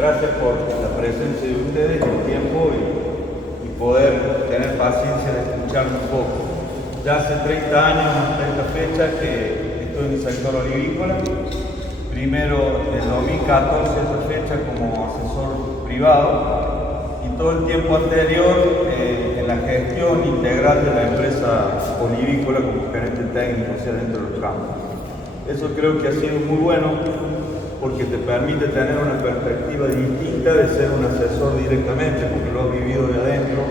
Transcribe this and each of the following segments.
gracias por la presencia de ustedes, el tiempo y poder tener paciencia de escucharme un poco. Ya hace 30 años, hasta esta fecha, que estoy en el sector olivícola. Primero, en 2014, esa fecha, como asesor privado, y todo el tiempo anterior en la gestión integral de la empresa olivícola como gerente técnico hacia dentro del campo. Eso creo que ha sido muy bueno porque te permite tener una perspectiva distinta de ser un asesor directamente, porque lo has vivido de adentro,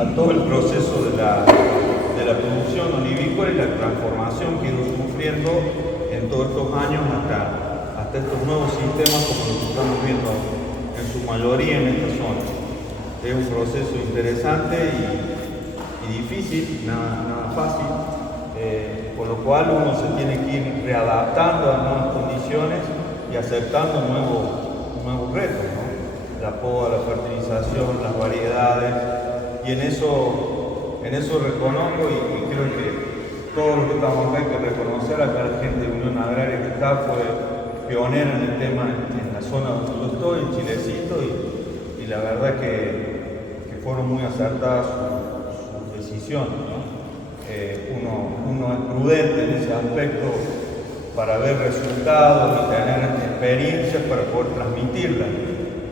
a todo el proceso de la producción olivícola y la transformación que ha ido sufriendo en todos estos años hasta estos nuevos sistemas como los que estamos viendo en su mayoría en esta zona. Es un proceso interesante y difícil, nada fácil, con lo cual uno se tiene que ir readaptando a nuevas condiciones y aceptando nuevos retos, ¿no? La poda, la fertilización, las variedades, y en eso reconozco y creo que todos los que estamos acá hay que reconocer a la gente de Unión Agraria que fue pionera en el tema en la zona donde yo estoy, en Chilecito, y la verdad que fueron muy acertadas sus decisiones, ¿no? Uno es prudente en ese aspecto para ver resultados y tener experiencias para poder transmitirlas,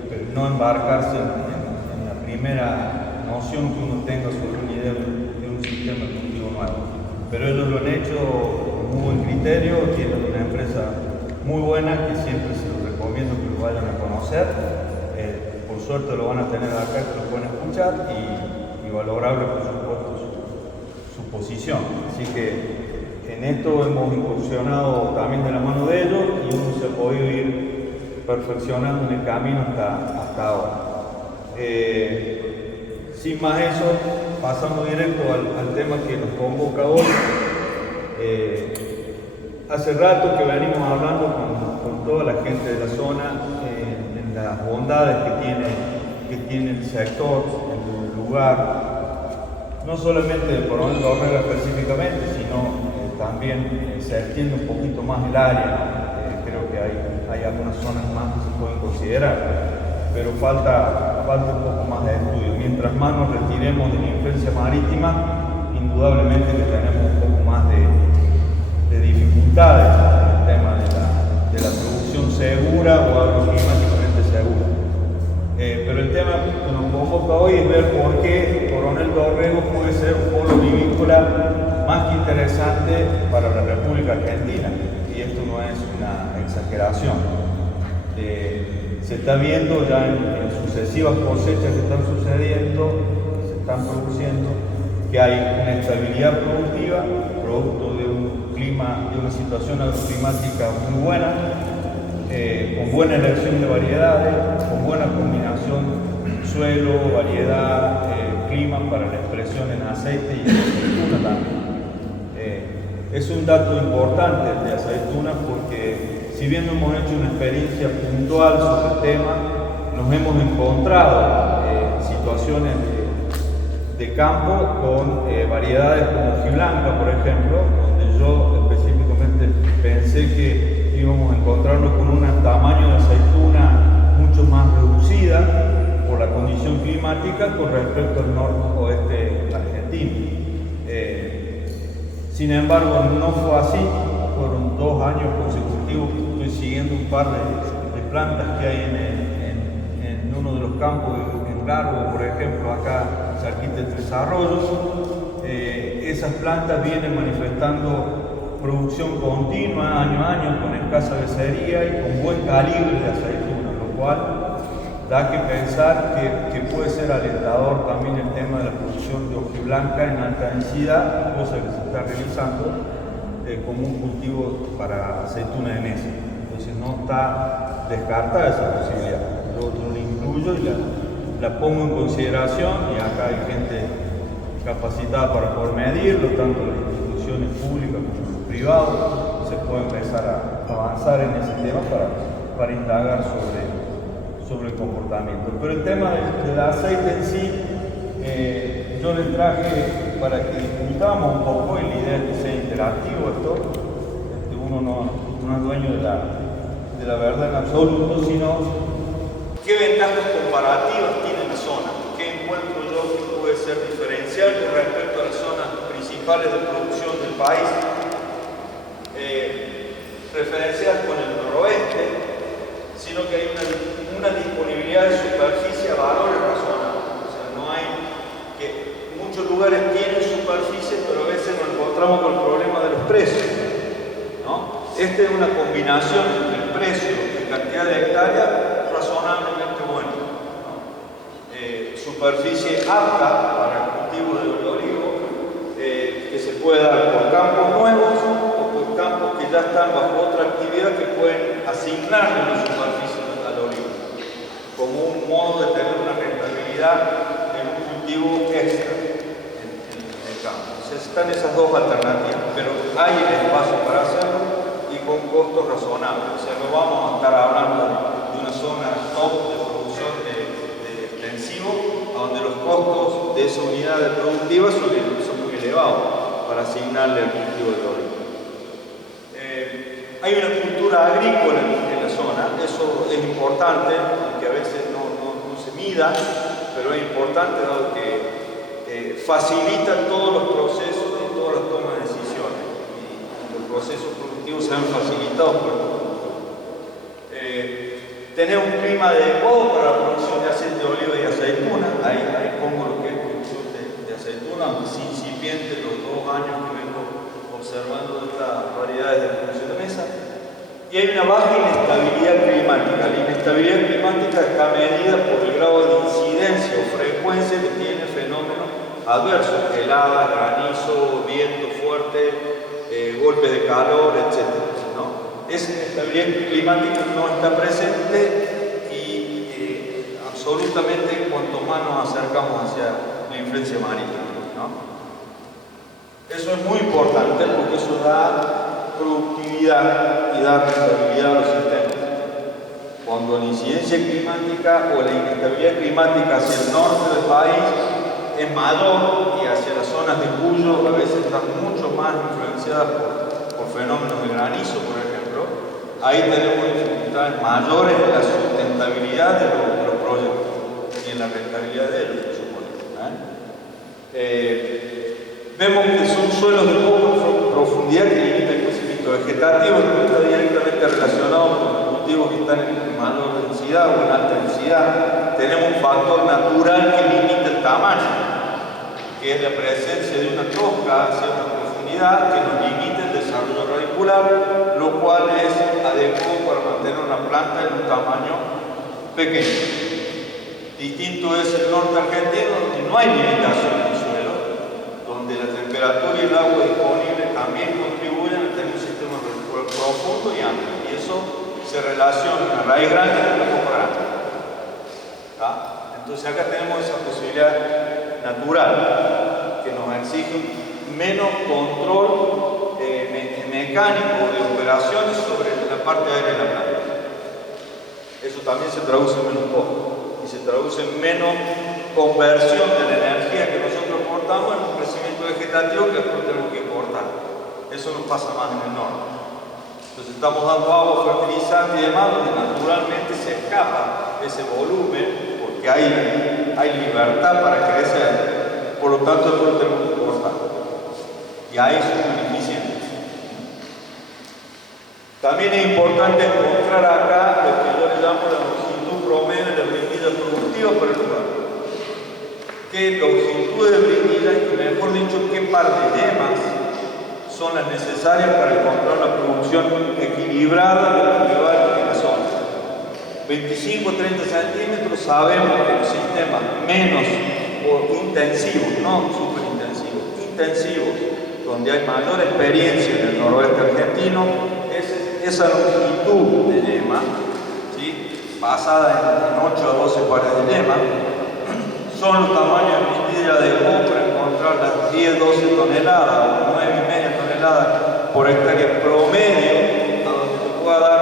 pero no embarcarse en la primera noción que uno tenga sobre una idea de un sistema de cultivo nuevo. Pero ellos lo han hecho con muy buen criterio, tienen una empresa muy buena que siempre se los recomiendo que lo vayan a conocer. Por suerte lo van a tener acá, que lo pueden escuchar y valorable por supuesto su posición. Así que en esto hemos incursionado también de la mano de ellos y uno se ha podido ir perfeccionando en el camino hasta ahora. Sin más eso, pasando directo al tema que nos convoca hoy. Hace rato que venimos hablando con toda la gente de la zona en las bondades que tiene el sector, el lugar, no solamente de Coronel Dorrego específicamente, sino también se extiende un poquito más el área. Creo que hay algunas zonas más que se pueden considerar, pero falta un poco más de estudio. Mientras más nos retiremos de la influencia marítima, indudablemente que tenemos un poco más de dificultades en el tema de la producción segura o agroclimáticamente segura. Pero el tema que nos convoca hoy es ver por qué Coronel Dorrego puede ser un polo olivícola más que interesante para la República Argentina, y esto no es una exageración. Se está viendo ya en sucesivas cosechas que están sucediendo, que se están produciendo, que hay una estabilidad productiva, producto de un clima, de una situación agroclimática muy buena, con buena elección de variedades, con buena combinación suelo, variedad, clima para la expresión en aceite y en aceituna también. Es un dato importante el de aceituna porque si bien no hemos hecho una experiencia puntual sobre el tema, nos hemos encontrado situaciones de campo con variedades como hojiblanca, por ejemplo, donde yo específicamente pensé que íbamos a encontrarnos con un tamaño de aceituna mucho más reducida por la condición climática con respecto al noroeste argentino. Sin embargo, no fue así. Fueron 2 años consecutivos que estoy siguiendo un par de plantas que hay en uno de los campos en Largo, por ejemplo, acá cerquita de Tres Arroyos. Esas plantas vienen manifestando producción continua año a año con escasa becerría y con buen calibre de aceituna, lo cual da que pensar que puede ser alentador también el tema de la producción de hojiblanca en alta densidad, cosa que se está realizando como un cultivo para aceituna de mesa. Entonces no está descartada esa posibilidad. Yo la incluyo y la pongo en consideración, y acá hay gente capacitada para poder medirlo, tanto las instituciones públicas como los privados. Se puede empezar a avanzar en ese tema para indagar sobre el comportamiento. Pero el tema del aceite en sí, yo le traje para que discutamos un poco, y la idea es que sea interactivo esto. Uno no es dueño de la verdad en absoluto, sino ¿Qué ventajas comparativas tiene la zona? ¿Qué encuentro yo que puede ser diferencial con respecto a las zonas principales de producción del país? Referenciadas con el noroeste, sino que hay una disponibilidad de superficie a valores razonables. O sea, no hay que muchos lugares tienen superficie, pero a veces nos encontramos con el problema de los precios, ¿no? Esta es una combinación entre el precio y cantidad de hectáreas razonablemente buena, ¿no? Superficie apta para el cultivo de olivo, que se puede dar por campos nuevos o por campos que ya están bajo otra actividad que pueden asignarle una superficie al olivo, como un modo de tener una rentabilidad en un cultivo extra en el campo. Entonces están esas dos alternativas, pero hay el espacio para hacerlo y con costos razonables. O sea, no vamos a estar hablando de una zona top de producción de extensivo, donde los costos de esa unidad productiva son muy elevados para asignarle al cultivo de olivo. Hay una cultura agrícola en la zona, eso es importante, aunque a veces no se mida, pero es importante dado que facilita todos los procesos y todas las tomas de decisiones. Y los procesos productivos se ven facilitados por el productor. Tener un clima adecuado para la producción de aceite de oliva y aceituna, ahí pongo lo que es producción de aceituna, aunque sí incipiente los 2 años que vengo observando estas variedades de producción de mesa. Y hay una baja inestabilidad climática. La inestabilidad climática está medida por el grado de incidencia o frecuencia que tiene fenómenos adversos, heladas, granizo, viento fuerte, golpes de calor, etc., ¿no? Esa inestabilidad climática no está presente y absolutamente cuanto más nos acercamos hacia la influencia marítima, ¿no? Eso es muy importante porque eso da productividad y da rentabilidad a los sistemas. Cuando la incidencia climática o la inestabilidad climática hacia el norte del país es mayor y hacia las zonas de Cuyo a veces están mucho más influenciadas por fenómenos de granizo, por ejemplo, ahí tenemos dificultades mayores en la sustentabilidad de los proyectos y en la rentabilidad de ellos, por supuesto. Vemos que son suelos de poca profundidad que limitan el crecimiento vegetativo, esto está directamente relacionado con los cultivos que están en menor densidad o en alta densidad. Tenemos un factor natural que limita el tamaño, que es la presencia de una tosca hacia una profundidad que nos limita el desarrollo radicular, lo cual es adecuado para mantener una planta en un tamaño pequeño. Distinto es el norte argentino, donde no hay limitación del suelo, donde la temperatura y el agua disponible también contribuyen a tener un sistema radicular profundo y amplio, y eso se relaciona la raíz grande con la copa grande. Entonces acá tenemos esa posibilidad natural que nos exige menos control mecánico de operaciones sobre la parte aérea de la planta. Eso también se traduce en menos costo y se traduce en menos conversión de la energía que nosotros aportamos en un crecimiento vegetativo que después tenemos que importar. Eso nos pasa más en el norte. Entonces estamos dando agua, fertilizante y demás, donde naturalmente se escapa ese volumen porque hay libertad para crecer, por lo tanto después lo tenemos que importar. Y ahí somos ineficientes. También es importante encontrar acá lo que yo le llamo la longitud promedio de la brindilla productiva para el lugar. ¿Qué longitud de brindilla, y mejor dicho, qué par de yemas son las necesarias para encontrar la producción equilibrada de los rivales en la zona? 25 o 30 centímetros, sabemos que los sistemas menos o intensivos, no superintensivos, intensivos, donde hay mayor experiencia en el noroeste argentino, esa longitud de yema, ¿sí?, basada en 8 a 12 pares de yema, son los tamaños de brindilla adecuados para encontrar las 10-12 toneladas o 9,5 toneladas por hectárea promedio, a donde se pueda dar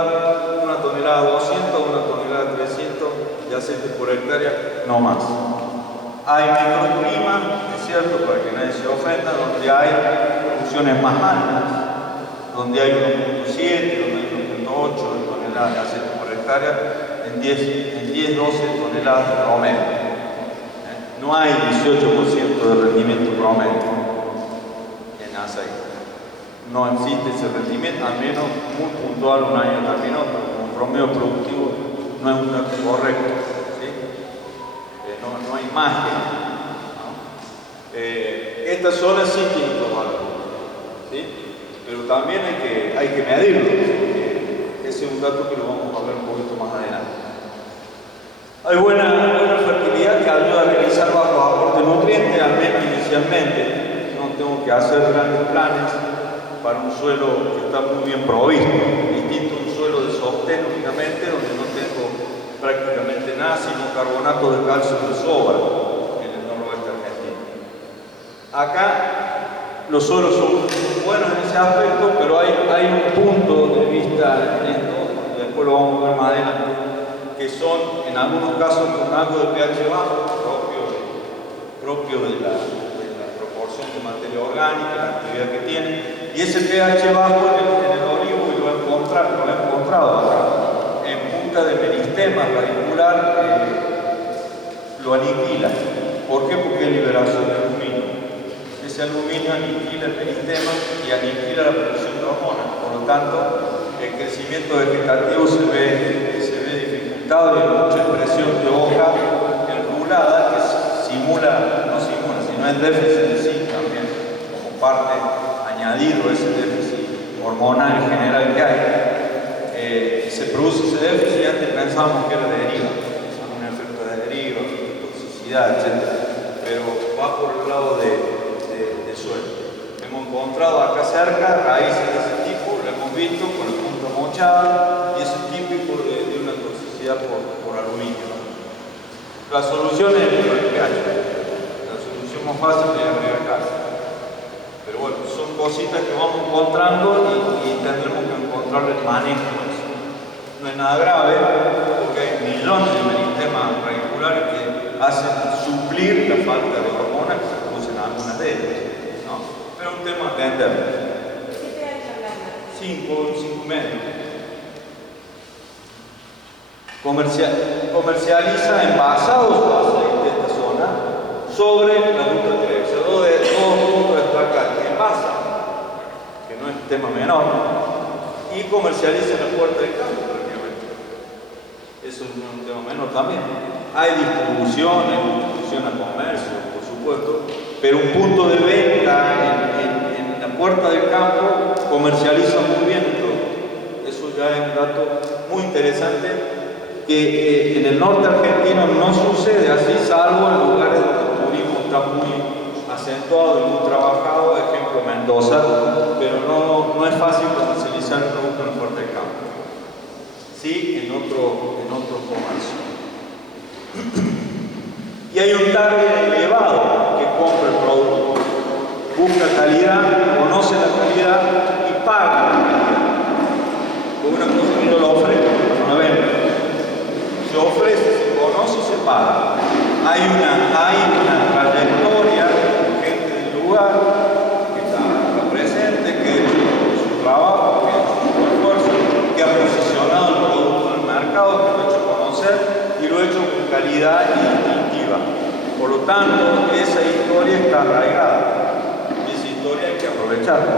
una tonelada 200 o una tonelada 300 de aceite por hectárea, no más. Hay microclimas, es cierto, para que nadie se ofenda, donde hay producciones más altas, donde hay 1.7, donde hay 1.8 toneladas de aceite por hectárea. hectárea en 10-12 toneladas de promedio. No hay 18% de rendimiento promedio en aceite. No existe ese rendimiento, al menos muy puntual un año terminó, pero como promedio productivo no es un dato correcto. ¿Sí? No hay margen. ¿No? Estas zonas sí tienen los valores, ¿sí? Pero también hay que medirlo. Ese es un dato que lo vamos a ver un poquito más adelante. Hay buena fertilidad que ayuda a realizar bajo aporte de nutrientes, al menos inicialmente. No tengo que hacer grandes planes para un suelo que está muy bien provisto. Distinto a un suelo de sostén únicamente, donde no tengo prácticamente nada, sino carbonato de calcio de sobra en el noroeste argentino. Acá los suelos son buenos en ese aspecto, pero hay un punto de vista en esto, después lo vamos a ver más adelante, que son en algunos casos con algo de pH bajo, propio de la proporción de materia orgánica, la actividad que tiene, y ese pH bajo en el olivo, y lo he encontrado acá, en punta de meristema radicular, lo aniquila. ¿Por qué? Porque hay liberación de aluminio. Ese aluminio aniquila el meristema y aniquila la producción de hormonas. Por lo tanto, el crecimiento vegetativo se ve dificultado y hay mucha expresión de hoja enrulada que no simula, sino es déficit de zinc también, como parte añadido a ese déficit hormonal general que hay. Se produce ese déficit y antes pensábamos que era de deriva, un efecto de deriva, toxicidad, etc. Pero va por el lado de suelo. Hemos encontrado acá cerca raíces de ese tipo, lo hemos visto con el punto mochado, y eso es típico de una toxicidad por aluminio. La solución es el pH. La solución más fácil es agregar calcio. Pero bueno, son cositas que vamos encontrando y tendremos que encontrarle el manejo a eso. No es nada grave, porque hay millones de meristemas radiculares que hacen suplir la falta de hormonas que se producen algunas de ellas. ¿No? Pero es un tema de entender. ¿Qué pH hablando? 5,5. Comercializa envasados su aceite de esta zona sobre la ruta 3. O sea, dos puntos de destacar que envasa, que no es un tema menor, y comercializa en la puerta del campo prácticamente. Eso es un tema menor también. Hay distribución a comercio, por supuesto, pero un punto de venta en la puerta del campo comercializa muy bien todo. Eso ya es un dato muy interesante que en el norte argentino no sucede así, salvo en lugares donde el turismo está muy acentuado y muy trabajado, ejemplo Mendoza, pero no es fácil comercializar el producto en la puerta del campo. Sí, en otro comercio. Y hay un target elevado que compra el producto, busca calidad, conoce la calidad y paga la calidad. Porque una cosa que no lo ofrece, no la vende. Se ofrece, se conoce y se paga. Hay una trayectoria de gente del lugar que está presente, que ha hecho su trabajo, que ha hecho su esfuerzo, que ha posicionado el producto en el mercado, que lo ha hecho conocer y lo ha hecho con calidad y distintiva. Por lo tanto, esa historia está arraigada y esa historia hay que aprovecharla.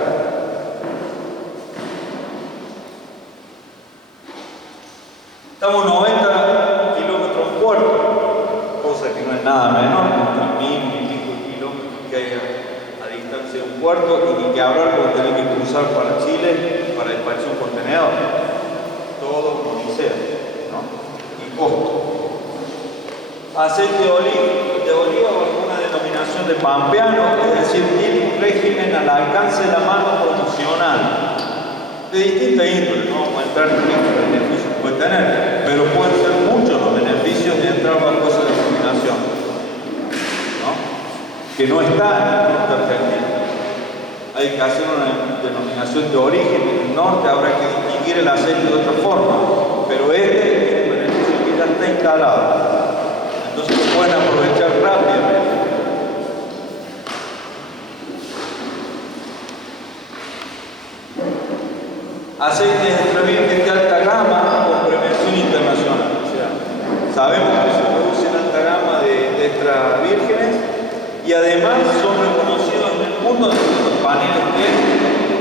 Estamos 90 kilómetros puerto, cosa que no es nada menor, contra 1000 y pico kilómetros que hay a distancia de un puerto, y ni que hablar cuando tenés que cruzar para Chile para despachar un contenedor. Todo con odisea, ¿no? Y costo. Aceite de oliva o alguna denominación de pampeano, es decir, tiene un régimen al alcance de la mano promocional. De distinta índole, no vamos a entrar en qué beneficios puede tener, pero pueden ser muchos los beneficios de entrar bajo esa denominación, ¿no? Que no está en el norte argentino. Hay que hacer una denominación de origen. En el norte habrá que distinguir el aceite de otra forma, pero este es un beneficio que ya está instalado. Entonces lo pueden aprovechar rápidamente. Aceites extra virgen de alta gama con prevención interna además son reconocidos en el mundo en los paneles que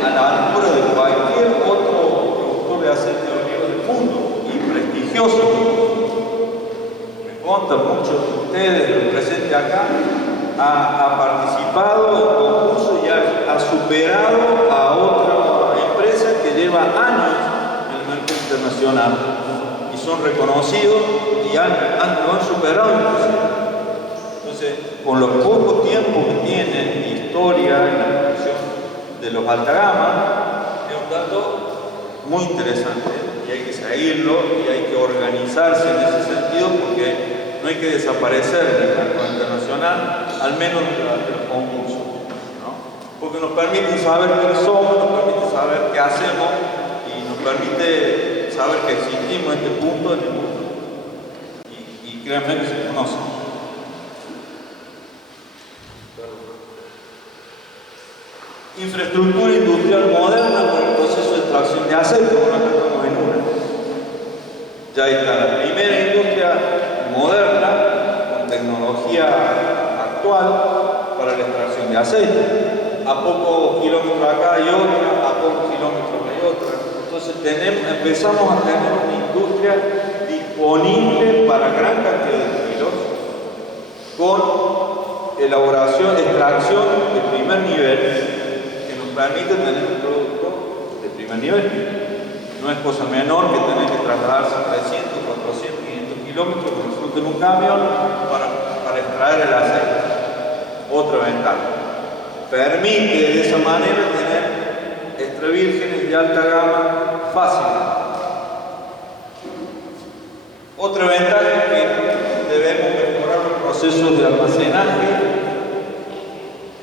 a la altura de cualquier otro productor de aceite de oliva del mundo y prestigioso. Me contan muchos de ustedes, los presentes acá, ha participado en concursos y ha superado a otra empresa que lleva años en el mercado internacional y son reconocidos y lo han superado inclusive. Entonces, con los pocos tiempos que tienen de historia en la producción de los alta gama, es un dato muy interesante y hay que seguirlo y hay que organizarse en ese sentido porque no hay que desaparecer del mercado internacional, al menos de los concursos, ¿no? Porque nos permite saber quiénes somos, nos permite saber qué hacemos y nos permite saber que existimos en este punto en el mundo. Y créanme que se conocen. Infraestructura industrial moderna por el proceso de extracción de aceite, bueno, acá estamos en una. Ya está la primera industria moderna con tecnología actual para la extracción de aceite. A pocos kilómetros acá hay otra, a pocos kilómetros hay otra. Entonces empezamos a tener una industria disponible para gran cantidad de kilos con elaboración, extracción de primer nivel que nos permite tener un producto de primer nivel. No es cosa menor que tener que trasladarse 300, 400, 500 kilómetros con el fruto en un camión para extraer el aceite. Otra ventaja. Permite de esa manera tener extra vírgenes de alta gama fácil. Otra ventaja es que debemos mejorar los procesos de almacenaje.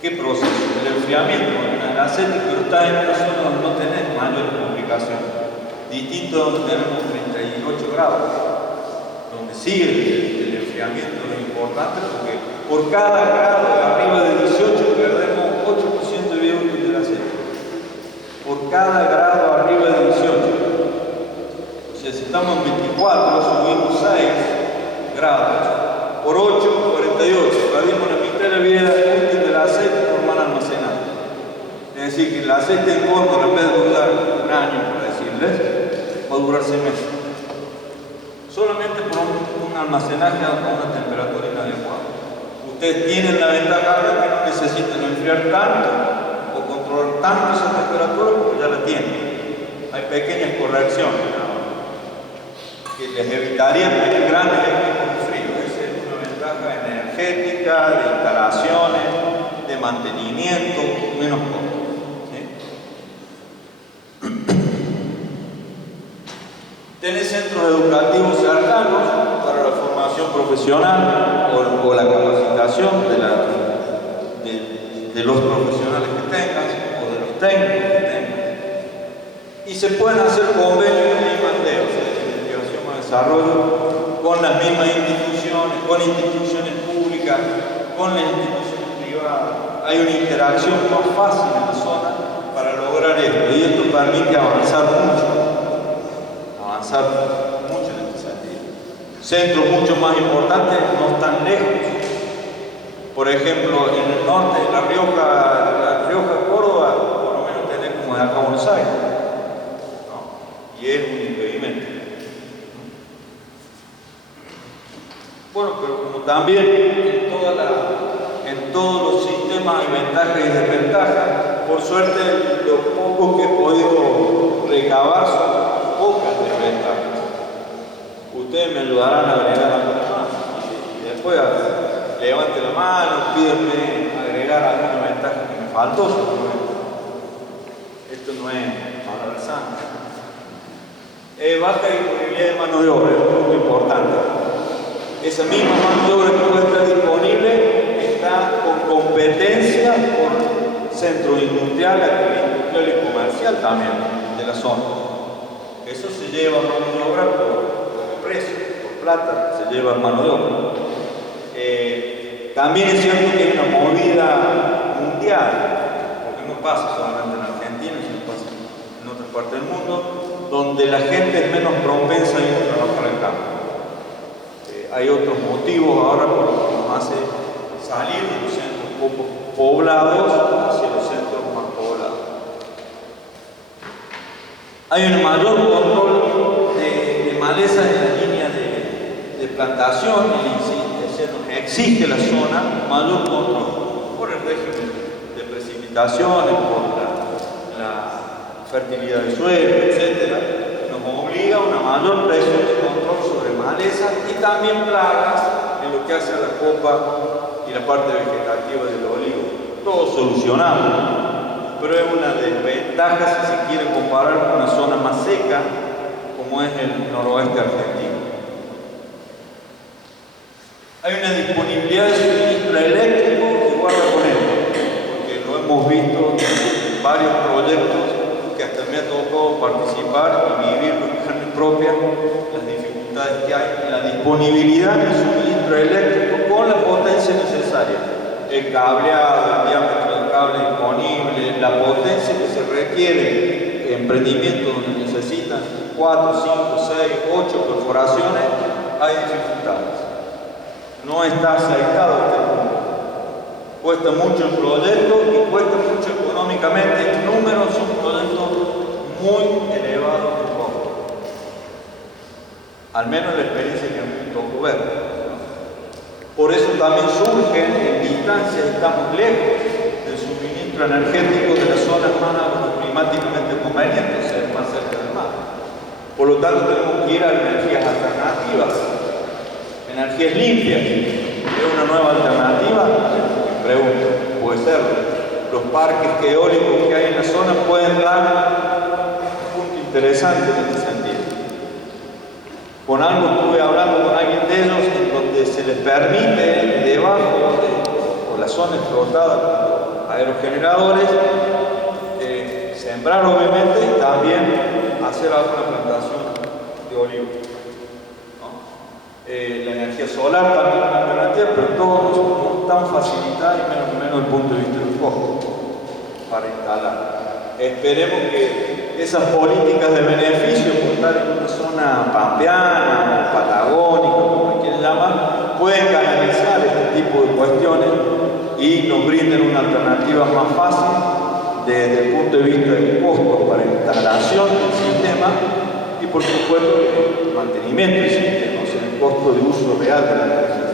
¿Qué proceso? El enfriamiento. El aceite que está en una zona donde no tenés mayores complicaciones. Distinto donde tenemos 38 grados, donde sigue el enfriamiento es importante porque por cada grado de arriba de 18 perdemos 8% de vida útil del aceite. Por cada grado arriba de 18. O sea, si estamos en 24, subimos 6 grados. Por 8, 48. Perdimos la mitad de la vida útil del aceite por mal almacenado. Es decir, que el aceite en córdoba, en vez de durar un año, por decirles, va a durar 6 meses. Solamente por un almacenaje a una temperatura inadecuada. Ustedes tienen la ventaja de que no necesitan enfriar tanto o controlar tanto esa temperatura porque ya la tienen. Hay pequeñas correcciones, ¿no? Que les evitarían tener grandes equipos de frío. Esa es una ventaja energética, de instalaciones, de mantenimiento, menos costo. Tener centros educativos cercanos para la formación profesional o la capacitación de los profesionales que tengan o de los técnicos que tengan. Y se pueden hacer convenios de I+D, o sea, de investigación y desarrollo, con las mismas instituciones, con instituciones públicas, con las instituciones privadas. Hay una interacción más fácil en la zona para lograr esto y esto permite avanzar mucho en este sentido. Centros mucho más importantes no están lejos. Por ejemplo, en el norte de La Rioja, Córdoba, por lo menos tenés como de acá a Buenos Aires, ¿no? Y es un impedimento. Bueno, pero como también en todos los sistemas hay ventajas y desventajas, por suerte lo poco que he podido recabar son pocas desventajas. Ustedes me ayudarán a agregar alguna más. Y después levante la mano, pídeme agregar alguna ventaja que me faltó. Esto no es palabra santa. Baja disponibilidad de mano de obra, es muy importante. Esa misma mano de obra que puede estar disponible está con competencia por centro industrial, actividad industrial y comercial también de la zona. Eso se lleva mano de obra por precio, por plata, se lleva mano de obra. También es cierto que hay una movida mundial, porque no pasa solamente en Argentina, sino pasa en otras partes del mundo, donde la gente es menos propensa a ir a trabajar al campo. Hay otros motivos ahora por los que nos hace salir de los centros pocos poblados hacia los centros más poblados. Hay un mayor control de maleza en la línea de plantación, se nos exige la zona mayor control por el régimen de precipitaciones, por la fertilidad del suelo, etc. Nos obliga a una mayor presión de control sobre malezas y también plagas en lo que hace a la copa y la parte vegetativa del olivo. Todo solucionado, pero es una desventaja si se quiere comparar con una zona más seca como es el noroeste argentino. Hay una disponibilidad de suministro eléctrico que guarda con esto, porque lo hemos visto en varios proyectos que hasta me ha tocado participar y vivir en carne propia las dificultades que hay en la disponibilidad del suministro eléctrico con la potencia necesaria. El cableado, el diámetro del cable disponible, la potencia que se requiere en emprendimientos donde necesitan 4, 5, 6, 8 perforaciones, hay dificultades. No está aceitado este punto. Cuesta mucho el proyecto y cuesta mucho económicamente. En números son proyectos muy elevados de costo. Al menos la experiencia que me tocó ver. Por eso también surgen en distancias, estamos lejos del suministro energético de las zonas más climáticamente convenientes, ser más cerca del mar. Por lo tanto, tenemos que ir a energías alternativas, energías limpias. ¿Es una nueva alternativa? Me pregunto, puede ser. Los parques eólicos que hay en la zona pueden dar un punto interesante en este sentido. Con algo estuve hablando con alguien de ellos en donde se les permite debajo de la zona explotada por aerogeneradores sembrar obviamente y también hacer alguna plantación de olivo. La energía solar también es una alternativa, pero todo no tan facilitada y menos desde el punto de vista del costo para instalar. Esperemos que esas políticas de beneficio, por estar en una zona pampeana o patagónica, como quieran llamar, pueden canalizar este tipo de cuestiones y nos brinden una alternativa más fácil desde el punto de vista del costo para instalación del sistema y por supuesto el mantenimiento del sistema, o sea, el costo de uso real de la energía.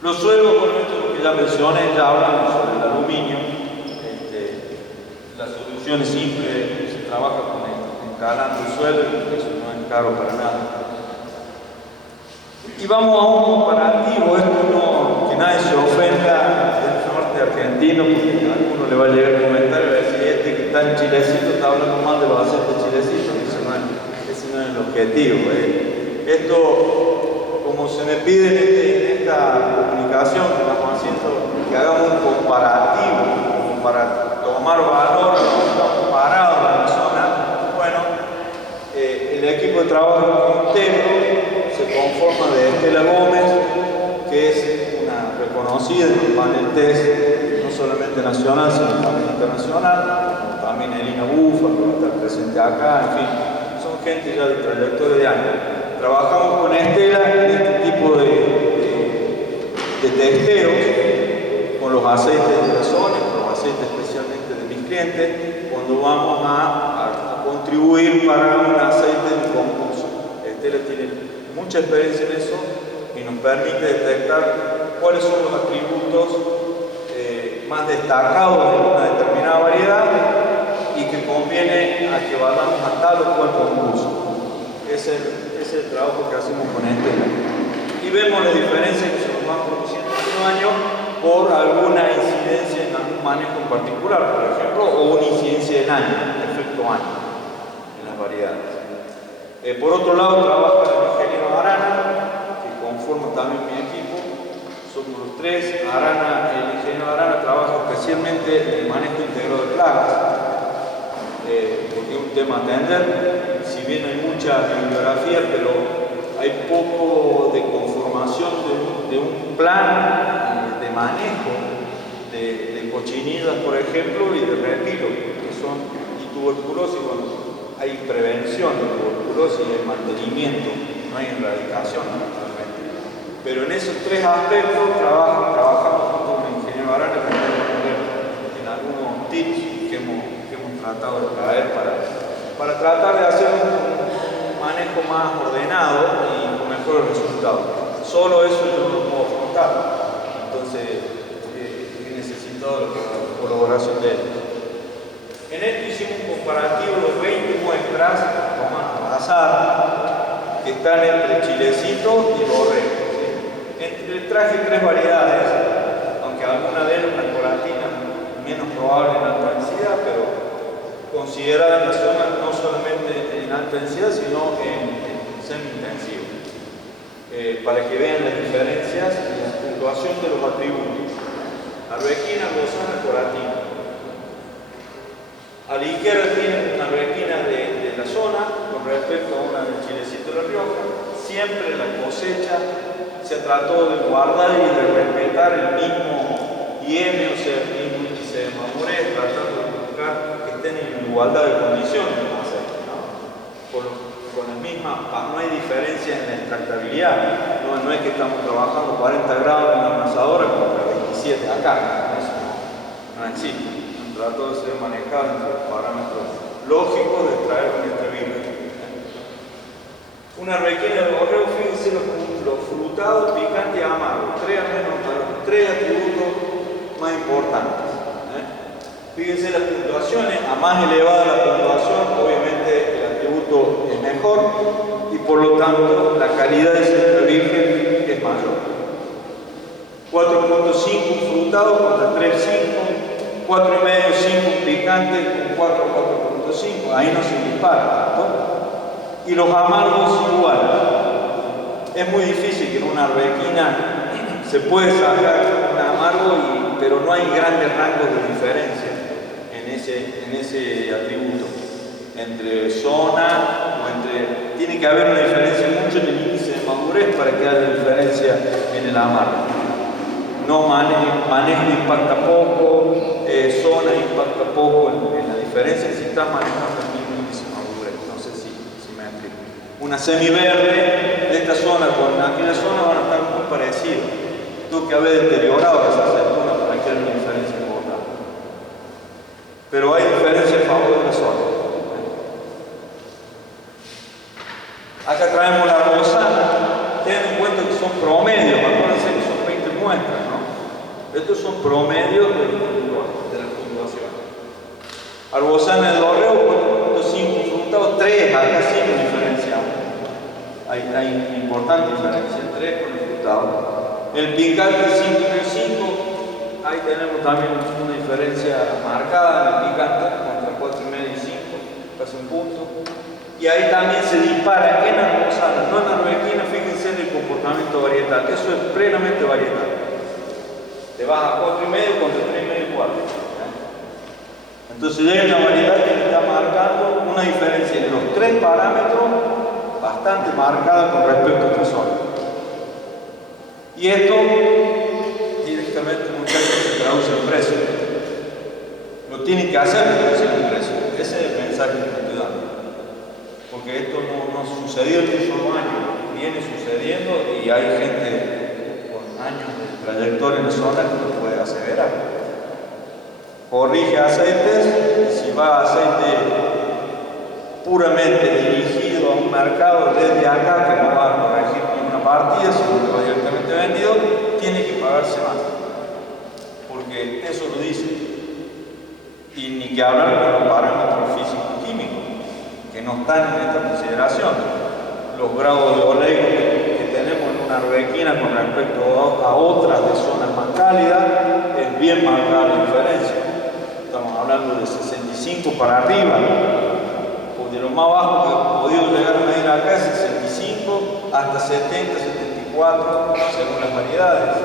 Los suelos, por ejemplo, que ya mencioné, ya hablamos sobre el aluminio. La solución es simple, se trabaja con escalando el suelo y eso no es caro para nada. Y vamos a un comparativo, esto no, que nadie se ofenda del norte argentino, porque a alguno le va a llegar el comentario y va a decir, este que está en Chilecito está hablando mal de los aceites chilecitos, ese no es el objetivo. Esto, como se me pide en esta comunicación que estamos haciendo, que hagamos un comparativo, como para tomar valor a lo que estamos parados en la zona. Bueno, el equipo de trabajo íntegro se conforma de Estela Gómez, que es una reconocida en el panel test, no solamente nacional, sino también internacional, como también Elina Bufa, que va a estar presente acá, en fin, son gente ya de trayectoria de años. Trabajamos con Estela en este tipo de testeos, con los aceites de la zona, con los aceites especialmente de mis clientes, cuando vamos a contribuir para un aceite de concurso. Estela tiene mucha experiencia en eso y nos permite detectar cuáles son los atributos más destacados de una determinada variedad y que conviene a que vayamos a tal o cual concurso. Ese es el trabajo que hacemos con Estela. Y vemos la diferencia que se nos van produciendo en un año por alguna incidencia en algún manejo en particular, por ejemplo, o una incidencia en año, efecto año, en las variedades. Por otro lado, trabaja el ingeniero Arana, que conforma también mi equipo. Somos los tres. El ingeniero Arana trabaja especialmente en el manejo integrado de plagas, porque es un tema a atender. Si bien hay mucha bibliografía, pero hay poco de conformación de un plan de manejo de cochinillas, por ejemplo, y de repilo, que son y tuberculosis. Bueno, hay prevención de tuberculosis y hay mantenimiento, no hay erradicación naturalmente. Pero en esos tres aspectos trabajamos junto con el ingeniero Arana en algunos tips que hemos tratado de traer para tratar de hacer un manejo más ordenado y con mejores resultados. Solo eso yo no lo puedo afrontar. Entonces, he necesitado la colaboración de él. En esto hicimos un comparativo de 20 muestras tomadas al azar que están entre chilecito y borrego. Traje tres variedades, aunque alguna de ellas una coratina menos probable en alta densidad, pero considerada en la zona no solamente en alta densidad, sino en semi-intensivo, para que vean las diferencias en la puntuación de los atributos. Arbequina, arbozana, coratina. A la izquierda tienen una arbequina de la zona con respecto a una del chilecito de La Rioja. Siempre la cosecha se trató de guardar y de respetar el mismo IM, o sea, el mismo índice de madurez, tratando de buscar que estén en igualdad de condiciones, ¿no? Con la misma, no hay diferencia en la extractabilidad, no es que estamos trabajando 40 grados en una amasadora contra 27 acá, eso no existe. Trató de ser manejado entre los parámetros lógicos de extraer un extravirgen. Una arbequina de borrego, fíjense los frutados, picante y amargo, tres atributos más importantes. Fíjense las puntuaciones, a más elevada la puntuación, obviamente el atributo es mejor y por lo tanto la calidad de ese extravirgen es mayor. 4.5 frutado contra 3.5, 4,5, 5 picante con 4, 4.5, ahí no se dispara, ¿no? Y los amargos igual. Es muy difícil que en una arbequina se puede sacar un amargo, pero no hay grandes rangos de diferencia en ese atributo. Entre zona o entre... Tiene que haber una diferencia mucho en el índice de madurez para que haya diferencia en el amargo. No manejo impacta poco, zona impacta poco en la diferencia si estás manejando el mismo índice de madurez. No sé si me explico. Una semiverde de esta zona con aquella zona van a estar muy parecidos. Tuvo que haber deteriorado esa aceituna para que haya una diferencia importante. Pero hay diferencia a favor de la zona. Acá traemos la arbozana. Tengan en cuenta que son promedios, acuérdense que son 20 muestras, ¿no? Estos son promedios de la puntuación. Arbozana de borrego, 4.5 frutados, 3, acá sí nos diferenciamos. Hay importante diferencia, 3 por el frutado. El picante 5,5, ahí tenemos también una diferencia marcada en el picante, contra 4,5 y 5, casi un punto. Y ahí también se dispara en arbozana, no en arbequina, fíjense en el comportamiento varietal, eso es plenamente varietal. Te vas a 4,5 contra 3,5 y 4. Entonces hay una variedad que está marcando una diferencia en los tres parámetros bastante marcada con respecto a esta zona. Y esto directamente muchachos se traduce en precio. Lo tienen que hacer traducir en precio. Ese es el mensaje que estoy dando. Porque esto no sucedió en un solo año, viene sucediendo y hay gente con años de trayectoria en la zona que lo puede aseverar. Corrige aceites, y si va a aceite puramente dirigido a un mercado desde acá, que no va a corregir ninguna partida, sino que va directamente vendido, tiene que pagarse más. Porque eso lo dice. Y ni que hablar de los parámetros físico-químicos, que no están en esta consideración. Los grados de oleico que tenemos en una arbequina con respecto a otras de zonas más cálidas, es bien marcada la diferencia. Estamos hablando de 65 para arriba, o de lo más bajo que he podido llegar a medir acá es 65 hasta 70, 74, según las variedades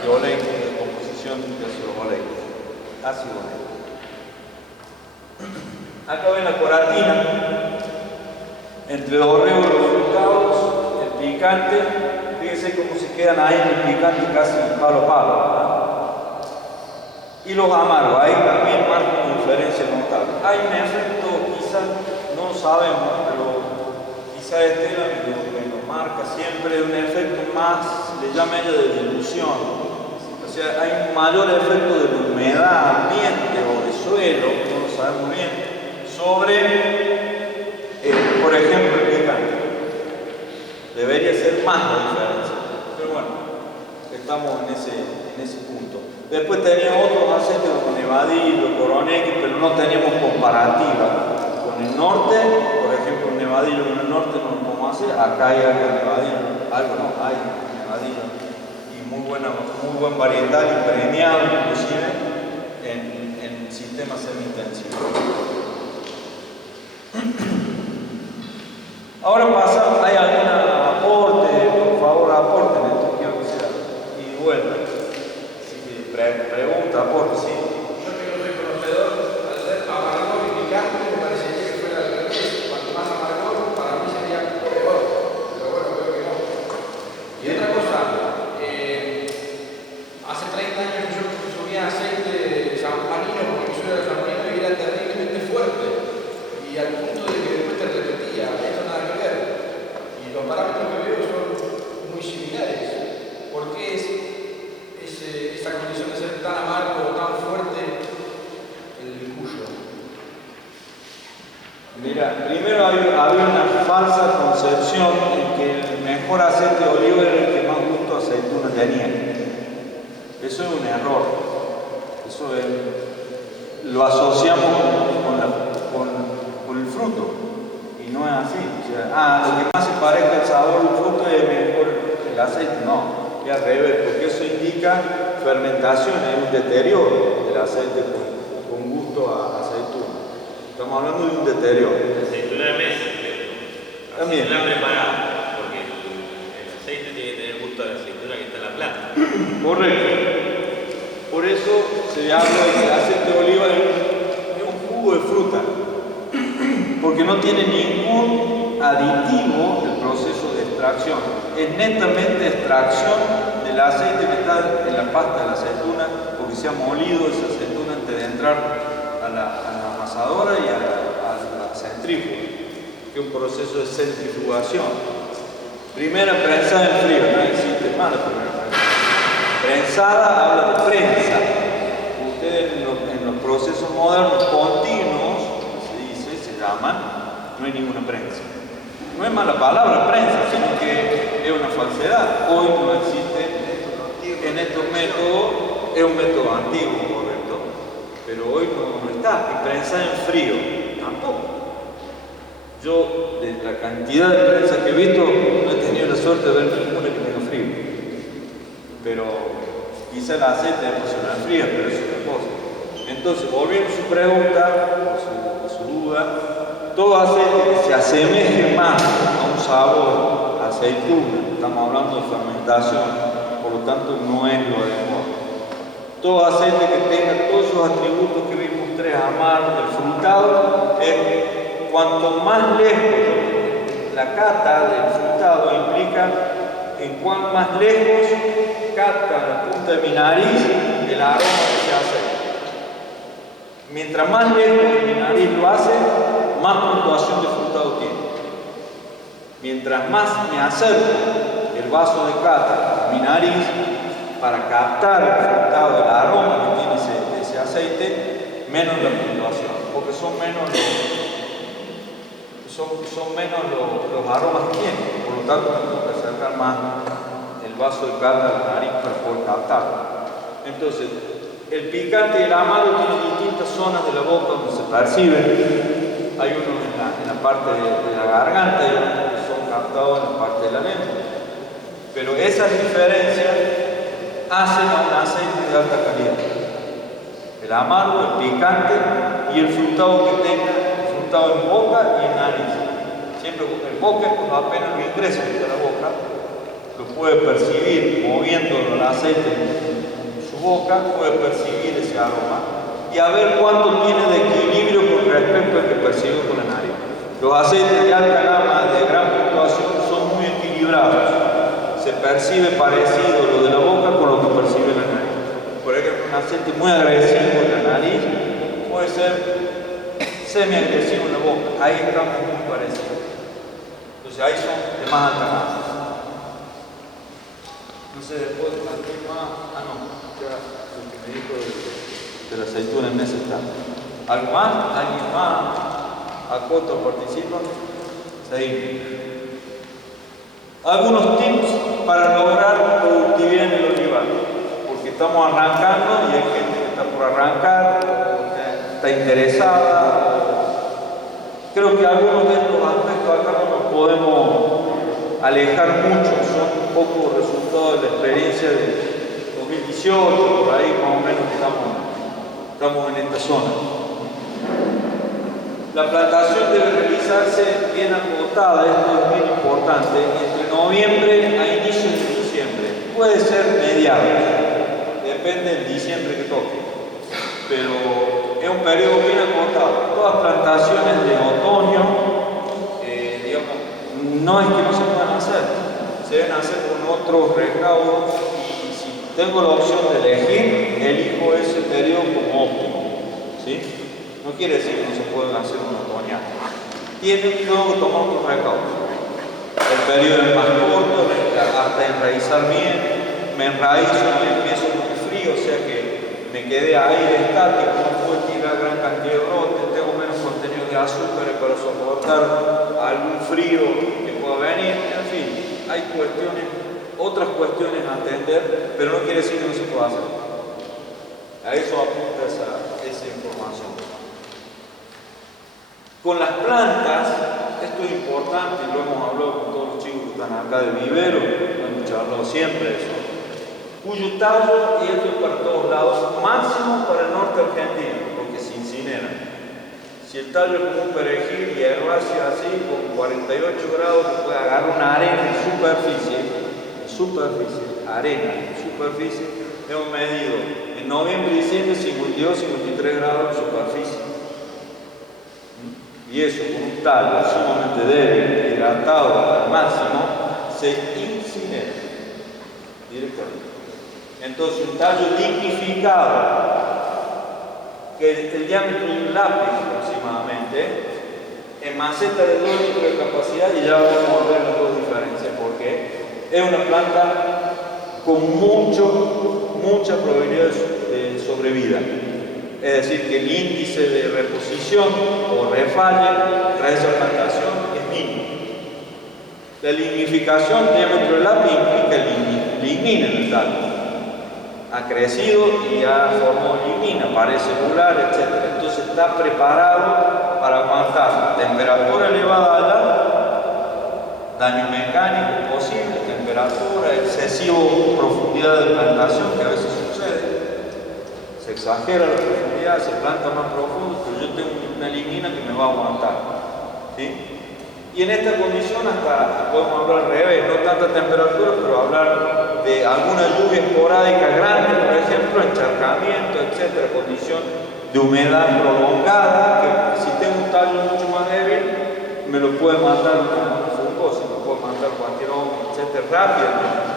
de oleico, de composición de ácidos oleicos. Ácido oleico. Acá ven la coratina, entre borrego y los frutados, el picante, fíjense cómo se quedan ahí en el picante casi palo a palo, ¿verdad? Y los amargos, ahí también marca una diferencia notable. Hay un efecto, quizás no lo sabemos, pero quizás Estela me lo marca siempre, un efecto más se llama ella de dilución. O sea, hay un mayor efecto de la humedad ambiente o de suelo, no lo sabemos bien, sobre, por ejemplo, el picante. Debería ser más la diferencia. Pero bueno, estamos en ese punto. Después tenía otros aceites como Nevadillo, Coronel, pero no teníamos comparativa. Con el norte, por ejemplo, el Nevadillo en el norte no lo podemos hacer. Acá hay algo de Nevadillo, algo no, hay Nevadillo. Muy buen varietal y premiado inclusive en sistemas semi-intensivos. Ahora pasa, ¿hay algún aporte? Por favor, aporten esto, quiero que sea y vuelta. Así que pregunta, aporte, sí. Yo que no soy conocedor, al ser amargor y picante me parecería que fuera al revés. Cuanto más amargor, para mí sería peor. Pero bueno, creo que no. Y otra cosa, hace 30 años que yo consumía aceite sanjuanino porque mi suegro era sanjuanino y era terriblemente fuerte. Y al punto de que después te repetía, esto nada que ver. Y los parámetros que veo son muy similares. ¿Por qué esa condición de ser tan amargo o tan fuerte el cuyo? Mira, primero había una falsa concepción en que el mejor aceite de oliva era el que más gusto a aceituna tenía. Eso es un error. Eso lo asociamos con el fruto. Y no es así. O sea, lo que más se parezca al sabor del fruto es mejor el aceite. No, es al revés, porque eso indica fermentación, es un deterioro del aceite con gusto a aceituna. Estamos hablando de un deterioro. Aceituna de mesa, También. aceituna preparada, porque el aceite tiene que tener gusto de aceituna que está en la planta. Correcto. Por eso se habla de que el aceite de oliva es un jugo de fruta, porque no tiene ningún aditivo del proceso de extracción. Es netamente extracción del aceite que está en la pasta de la aceituna, porque se ha molido esa aceituna antes de entrar a la amasadora y a la centrífuga, que es un proceso de centrifugación. Primera prensada en frío, no existe más la primera prensada. Prensada habla de prensa. Ustedes en los procesos modernos continuos, se llaman, no hay ninguna prensa. No es mala palabra prensa, sino que es una falsedad. Hoy no existe en estos métodos, es un método antiguo, correcto, pero hoy no está. Y prensa en frío, tampoco. Yo, de la cantidad de prensa que he visto, no he tenido la suerte de ver ninguna que tenga frío. Pero quizá el aceite es emocional fría, pero eso es otra cosa. Entonces, volviendo a su pregunta, a su duda, todo aceite que se asemeje más a un sabor a aceituna, estamos hablando de fermentación, por lo tanto no es lo adecuado. Todo aceite que tenga todos esos atributos que vimos tres, amar, del frutado, cuanto más lejos la cata del frutado implica en cuán más lejos capta la punta de mi nariz el aroma de ese aceite. Mientras más lejos mi nariz lo hace, más puntuación de frutado tiene. Mientras más me acerco el vaso de cata a mi nariz para captar el frutado, el aroma que tiene ese aceite, menos la puntuación, porque son menos los aromas que tiene. Por lo tanto, tengo que acercar más el vaso de cata a la nariz para poder captarlo. Entonces, el picante y el amargo tienen distintas zonas de la boca donde se perciben. Hay uno en la parte de la garganta y otros que son captados en la parte de la lengua. Pero esas diferencias hacen a un aceite de alta calidad. El amargo, el picante y el frutado que tenga, el frutado en boca y en nariz. Siempre en boca, cuando apenas lo ingresa de la boca, lo puede percibir moviéndolo el aceite en su boca, puede percibir ese aroma y a ver cuánto tiene de equilibrio con respecto al que percibe con la nariz. Los aceites de alta gama, de gran puntuación, son muy equilibrados. Se percibe parecido lo de la boca con lo que percibe la nariz. Por ejemplo, un aceite muy agresivo en la nariz puede ser semi-agresivo en la boca. Ahí estamos muy parecidos. Entonces ahí son de más alta gama. Entonces después aquí más, ya lo que me dijo de la aceituna en mesa está. ¿Algo más? ¿Alguien más? ¿Acoto participa? Seguimos. Algunos tips para lograr productividad en el olivar, porque estamos arrancando y hay gente que está por arrancar, está interesada. Creo que algunos de estos aspectos acá no nos podemos alejar mucho, son un poco resultado de la experiencia de 2018, por ahí más o menos estamos en esta zona. La plantación debe realizarse bien acotada, esto es bien importante, entre noviembre a inicios de diciembre. Puede ser mediados, depende del diciembre que toque, pero es un periodo bien acotado. Todas plantaciones de otoño, digamos, no es que no se puedan hacer, se deben hacer con otros recaudos y si tengo la opción de elegir, elijo ese periodo como óptimo, ¿sí? No quiere decir que no se pueden hacer un otoñal. Tienen luego que tomar otros recaudos. El periodo es más corto, hasta enraizar bien, me enraizo y empiezo con el frío, o sea que me quedé ahí estático, no puedo tirar gran cantidad de brotes, tengo menos contenido de azúcar para soportar algún frío que pueda venir, en fin, hay otras cuestiones a atender, pero no quiere decir que no se pueda hacer. A eso apunta esa información. Con las plantas, esto es importante, lo hemos hablado con todos los chicos que están acá de vivero, hemos charlado siempre de eso, cuyo tallo, y esto es para todos lados, máximo para el norte argentino, porque se incineran. Si el tallo es como un perejil y herbáceo así, con 48 grados, se puede agarrar una arena en superficie, hemos medido en noviembre y diciembre 52, 53 grados de superficie. Y eso con un tallo sumamente débil, hidratado al máximo, se incinera directamente. Entonces un tallo lignificado, que el diámetro de un lápiz aproximadamente, en maceta de 2 litros de capacidad, y ya vamos a ver las dos diferencias, porque es una planta con mucha probabilidad de sobrevida. Es decir, que el índice de reposición o refalle tras esa plantación es mínimo. La lignificación del diámetro del lápiz implica lignina en el tallo. Ha crecido y ha formado lignina, pared celular, etc. Entonces está preparado para aguantar temperatura elevada allá, daño mecánico posible, temperatura, excesiva profundidad de plantación, que a veces sucede. Se exagera la profundidad, se planta más profundo, pero yo tengo una lignina que me va a aguantar, ¿sí? Y en esta condición hasta podemos hablar al revés, no tanta temperatura, pero hablar de alguna lluvia esporádica grande, por ejemplo, encharcamiento, etc. Condición de humedad prolongada, que si tengo un tallo mucho más débil, me lo puede matar una fungosis, me puede matar cualquier hongo, etc. rápidamente.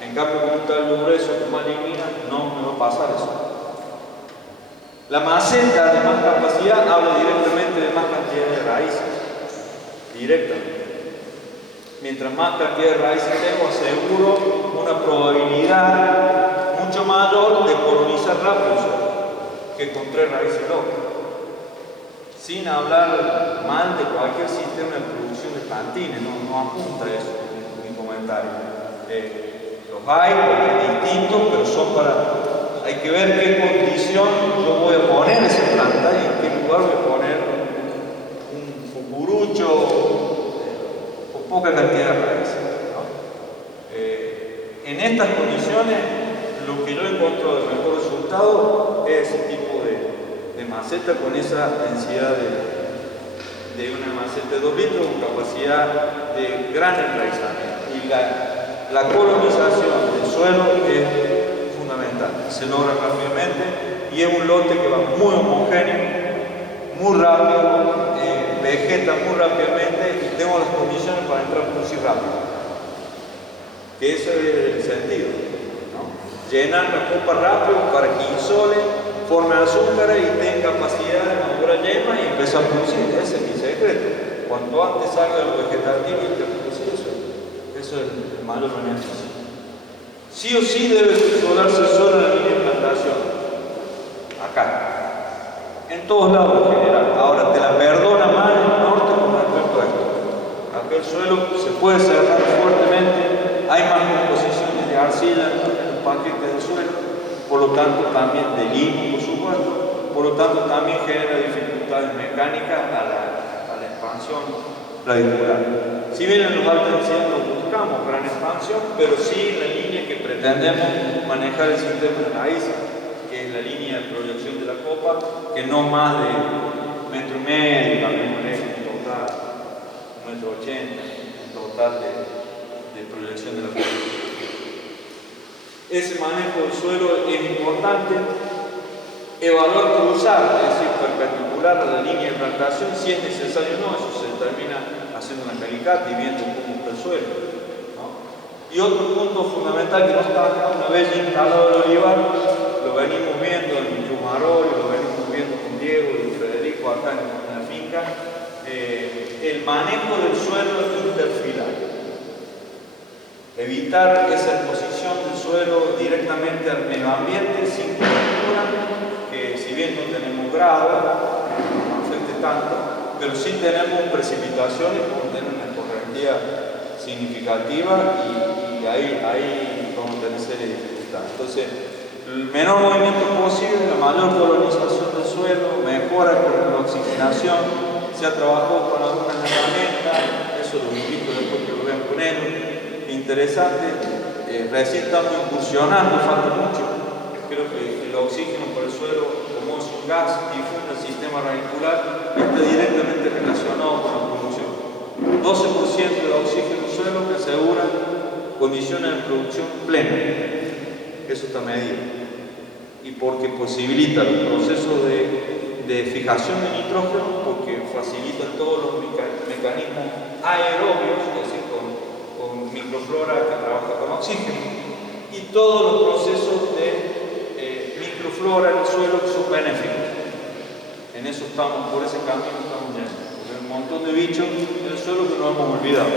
En cambio, con un tallo grueso con más lignina, no me va a pasar eso. La maceta de más capacidad habla directamente de más cantidad de raíces, directamente. Mientras más cantidad de raíces tengo, aseguro una probabilidad mucho mayor de colonizar rápido el suelo que con 3 raíces locas. Sin hablar mal de cualquier sistema de producción de plantines, no apunta eso en mi comentario. Los hay, porque es distinto, pero son hay que ver qué condición yo voy a poner esa planta y en qué lugar voy a poner un cucurucho con poca cantidad de raíces, ¿no? En estas condiciones, lo que yo encuentro de mejor resultado es ese tipo de maceta con esa densidad de una maceta de 2 litros con capacidad de gran enraizamiento. Y la colonización del suelo es fundamental, se logra rápidamente y es un lote que va muy homogéneo, muy rápido, vegeta muy rápidamente y tengo las condiciones para entrar muy rápido. Que ese es el sentido, ¿no? Llenar la copa rápido para que insole, forme azúcar y tenga capacidad de madurar yema y empezar a producir. Ese es mi secreto. Cuanto antes salga lo vegetativo y te produce eso es el mayor beneficio. Sí o sí debe controlarse solo en la línea de plantación. Acá. En todos lados en general. Ahora te la perdona más en el norte con respecto a esto. Acá el suelo se puede cerrar fuertemente, hay más composiciones de arcilla en los paquetes de suelo, por lo tanto también de limo, por supuesto, por lo tanto también genera dificultades mecánicas a la expansión radicular. Si bien en los alta densidad no buscamos gran expansión, pero sí en la línea que pretendemos manejar el sistema de raíces, que es la línea de proyección de la copa, que no más de 1,5 metros, también en total, 1,80 m en total de proyección de la copa. Ese manejo del suelo es importante. Evaluar cruzar, es decir, perpendicular a la línea de plantación, si es necesario o no, eso se termina haciendo una calicata y viendo cómo está el suelo, ¿no? Y otro punto fundamental que no está acá, una vez instalado el olivar, lo venimos viendo en Yumarol, lo venimos viendo con Diego y Federico acá en la finca, el manejo del suelo interfilar. Evitar esa exposición del suelo directamente al medio ambiente sin cobertura, que si bien no tenemos grado, no afecte tanto, pero sí tenemos precipitaciones, como tener una escorrentía significativa y ahí vamos a tener serias dificultades. Entonces, el menor movimiento posible, la mayor colonización del suelo, mejora con la oxigenación, se ha trabajado con algunas herramientas, eso lo invito después que lo vean con ellos. Interesante, recién estamos incursionando, falta mucho. Creo que el oxígeno por el suelo, como es un gas, difunde el sistema radicular y está directamente relacionado con la producción. 12% de oxígeno en el suelo que asegura condiciones de producción plena. Eso está medido. Y porque posibilita los procesos de fijación de nitrógeno, porque facilita todos los mecanismos aerobios, es decir, con microflora que trabaja con oxígeno, y todos los procesos de microflora en el suelo que son benéficos. En eso estamos, por ese camino estamos yendo. Hay un montón de bichos en el suelo que no hemos olvidado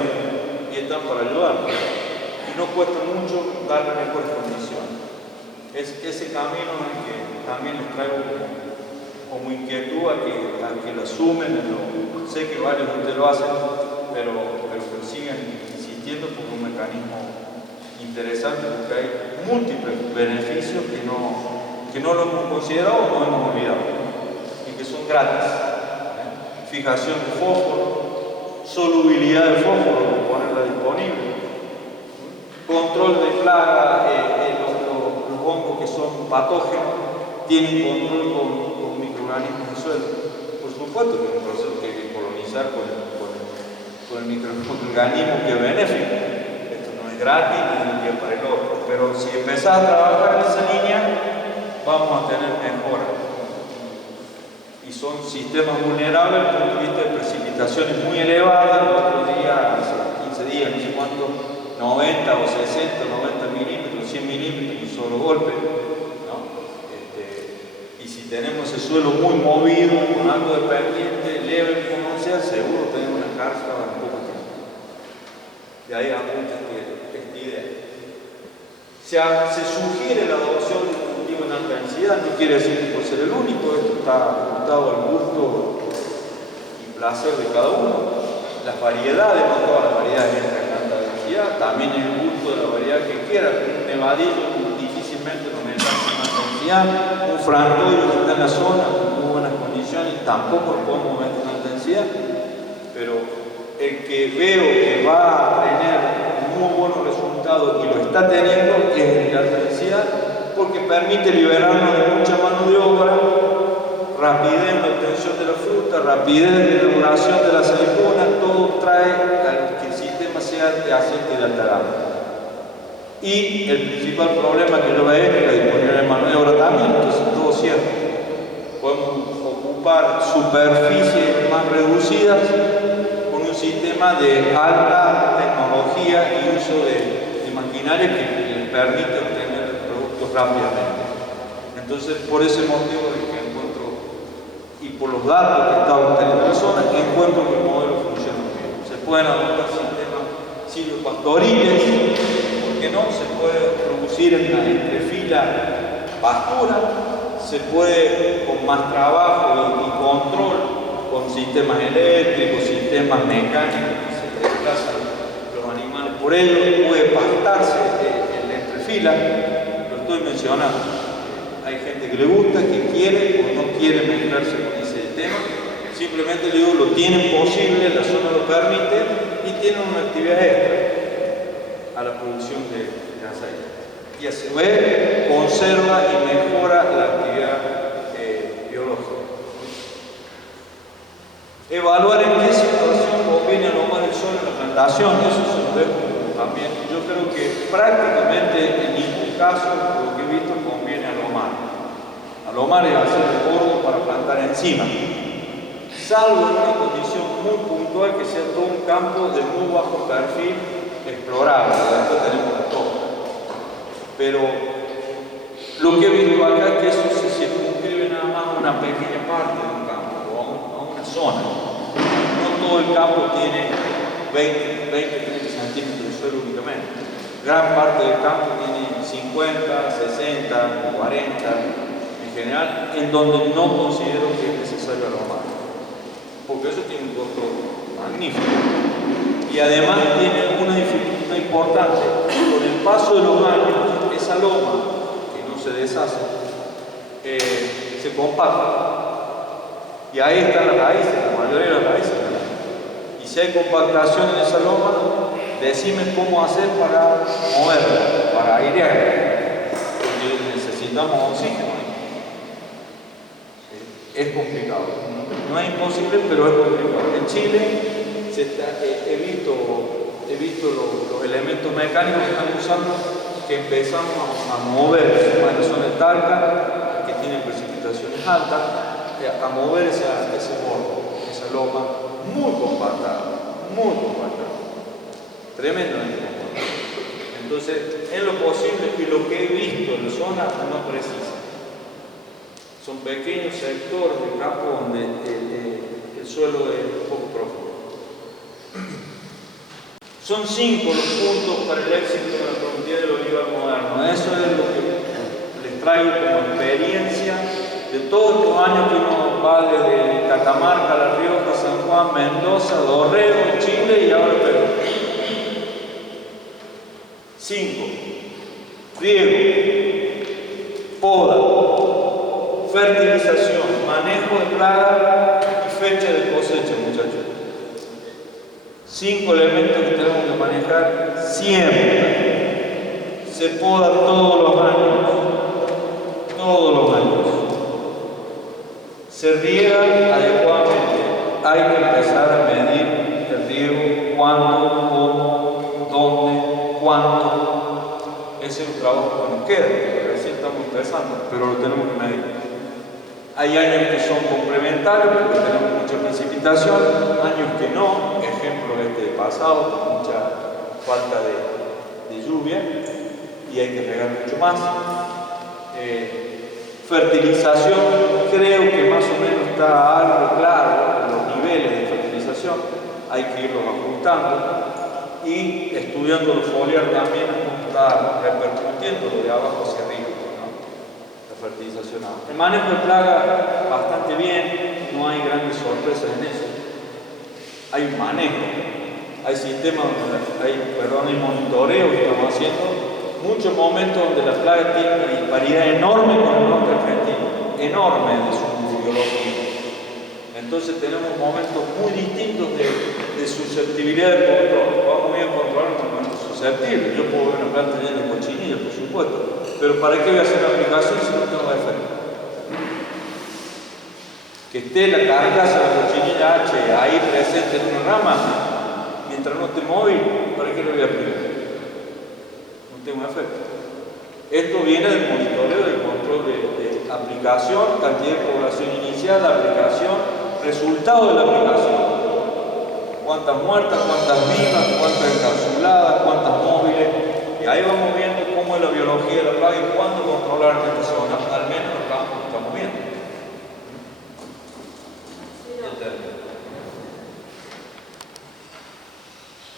y están para ayudarnos. Y no cuesta mucho darle mejores condiciones. Es ese camino en el que también les traigo como inquietud a que lo asumen. Sé que varios de ustedes lo hacen, pero que sigan insistiendo por un mecanismo interesante, porque hay múltiples beneficios que no lo hemos considerado o no hemos olvidado y que son gratis. Fijación de fósforo, solubilidad de fósforo, ponerla disponible, control de plaga, los hongos que son patógenos tienen control con microorganismos del suelo. Por supuesto que es un proceso que hay que colonizar con el microorganismo que es benéfico. Esto no es gratis ni de un día para el otro, pero si empezás a trabajar en esa línea, vamos a tener mejora. Y son sistemas vulnerables desde el punto de vista de precipitaciones muy elevadas. El otro día, hace 15 días, no sé cuánto, 90 o 60, 90 milímetros, 100 milímetros, un solo golpe, ¿no? Y si tenemos ese suelo muy movido, con algo de pendiente, leve, como sea, seguro tenemos una carga en poco tiempo. De ahí apunta esta idea. Se sugiere la adopción de cultivo en alta densidad, no quiere decir que por ser el único, esto está ajustado al gusto y placer de cada uno. Las variedades, no todas las variedades entran en alta densidad, también el gusto de la variedad que quiera. Un nevadillo difícilmente lo metamos en alta densidad, un frantoio que está en la zona con muy buenas condiciones, tampoco lo podemos meter en alta densidad, pero el que veo que va a tener muy buenos resultados y lo está teniendo es el de alta densidad, porque permite liberarnos de mucha mano de obra, rapidez en la obtención de la fruta, rapidez de elaboración de las aceitunas, todo trae a que el sistema sea de aceite de alta gama. Y el principal problema que yo veo es que la disponibilidad de mano de obra también, entonces todo cierto. Podemos ocupar superficies más reducidas con un sistema de alta tecnología y uso de maquinaria que les permite obtener productos rápidamente. Entonces, por ese motivo de que y por los datos que está obteniendo la zona, encuentro que el modelo funciona bien. Se pueden adoptar sistemas silvopastoriles, que no, se puede producir en la entrefila pastura, se puede con más trabajo y control, con sistemas eléctricos, sistemas mecánicos que se desplazan los animales por ello, puede pastarse en la entrefila, lo estoy mencionando. Hay gente que le gusta, que quiere o no quiere mezclarse con ese tema. Simplemente le digo, lo tienen posible, la zona lo permite y tienen una actividad extra a la producción de aceite. Y a su vez conserva y mejora la actividad biológica. Evaluar en qué situación conviene alomar el suelo en la plantación, eso se lo dejo también. Yo creo que prácticamente en ningún caso, lo que he visto, conviene alomar. Alomar es hacer el bordo para plantar encima, salvo en una condición muy puntual que sea todo un campo de muy bajo perfil explorable, después tenemos de todo. Pero lo que he visto acá es que eso se circunscribe nada más a una pequeña parte de un campo, o a una zona. No todo el campo tiene 20-30 centímetros de suelo únicamente. Gran parte del campo tiene 50, 60, 40 en general, en donde no considero que es necesario alomar, porque eso tiene un costo magnífico y además tiene una dificultad importante. Con el paso de los años, esa loma que no se deshace se compacta y ahí están las raíces, la mayoría de las raíces están ahí. Y si hay compactación en esa loma, decime cómo hacer para moverla, para airearla, porque necesitamos oxígeno. Es complicado, no es imposible, pero es complicado. En Chile he visto los elementos mecánicos que están usando, que empezamos a mover, como son de Talca, que tienen precipitaciones altas, a mover ese bordo, esa loma muy compactada, tremendamente compactada. Entonces, en lo posible, y lo que he visto en la zona no precisa. Son pequeños sectores de campo donde el suelo es poco profundo. Son 5 los puntos para el éxito de la productividad del olivar moderno. Eso es lo que les traigo como experiencia de todos estos años que uno va desde Catamarca, La Rioja, San Juan, Mendoza, Dorrego, Chile y ahora Perú. 5. Riego, poda, fertilización, manejo de plaga y fecha de cosecha, muchachos. 5 elementos que tenemos que manejar siempre. Se poda todos los años. Se riega adecuadamente. Hay que empezar a medir el riego, cuándo, cómo, dónde, cuánto. Ese es un trabajo que nos queda, porque recién estamos empezando, pero lo tenemos que medir. Hay años que son complementarios porque tenemos mucha precipitación, años que no, ejemplo pasado, con mucha falta de lluvia y hay que regar mucho más. Fertilización, creo que más o menos está algo claro, los niveles de fertilización, hay que irlos ajustando y estudiando los foliar también cómo está repercutiendo de abajo hacia arriba, ¿no? La fertilización. El manejo de plaga bastante bien, no hay grandes sorpresas en eso. Hay un manejo, hay sistemas hay monitoreo que estamos haciendo. Muchos momentos donde la plaga tiene una disparidad enorme con el norte argentino, enorme de su biología. Entonces tenemos momentos muy distintos de susceptibilidad de control. Vamos a controlar un momento susceptible. Yo puedo ver una planta llena de cochinillas, por supuesto, pero ¿para qué voy a hacer la aplicación si no tengo efecto? Que esté la carcasa de la cochinilla H ahí presente en una rama, mientras no esté móvil, ¿para qué lo voy a aplicar? Tengo un efecto. Esto viene del monitoreo, del control de aplicación, cantidad de población inicial, aplicación, resultado de la aplicación. Cuántas muertas, cuántas vivas, cuántas encapsuladas, cuántas móviles. Y ahí vamos viendo cómo es la biología de la plaga y cuándo controlar en esta zona, al menos en el campo que estamos viendo.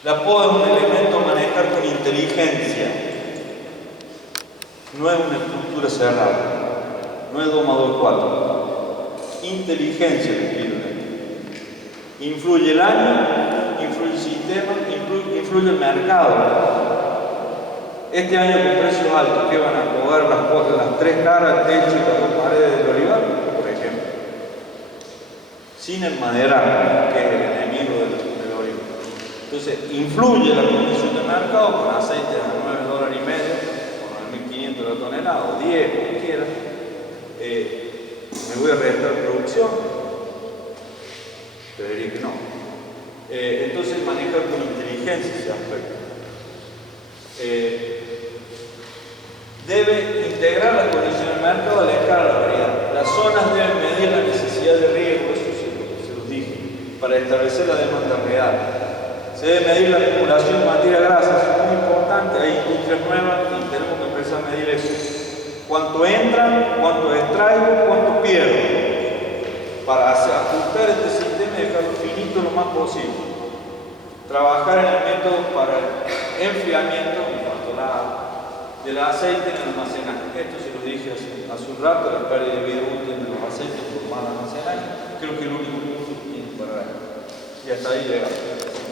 La poda es un elemento a manejar con inteligencia. no es una estructura cerrada, no es 2 más 2 es 4. Inteligencia le pido. Influye el año, influye el sistema, influye el mercado. Este año con precios altos, ¿qué van a jugar las 3 caras, el techo y las 2 paredes del olivar? Por ejemplo. Sin el maderar, que es el enemigo del olivar. Entonces, influye la condición de mercado con aceite a $9.5 con 9.500 la tonelada, o 10, como quiera. Me voy a restar producción. Te diría que no. Entonces, manejar con inteligencia ese aspecto. Debe integrar la condición del mercado al escala la variedad. Las zonas deben medir la necesidad de riego, eso se los dije, para establecer la demanda real. Se debe medir la acumulación de materia grasa, eso es muy importante. Hay industrias nuevas y tenemos que empezar a medir eso. Cuánto entra, cuánto extraigo, cuánto pierdo, para ajustar este sistema y dejarlo finito lo más posible. Trabajar en el método para el enfriamiento en cuanto del aceite en el almacenaje. Esto se lo dije hace un rato, la pérdida de vida útil de los aceites por mal almacenaje. Creo que es el único punto que tiene para ver. Y hasta ahí llegamos.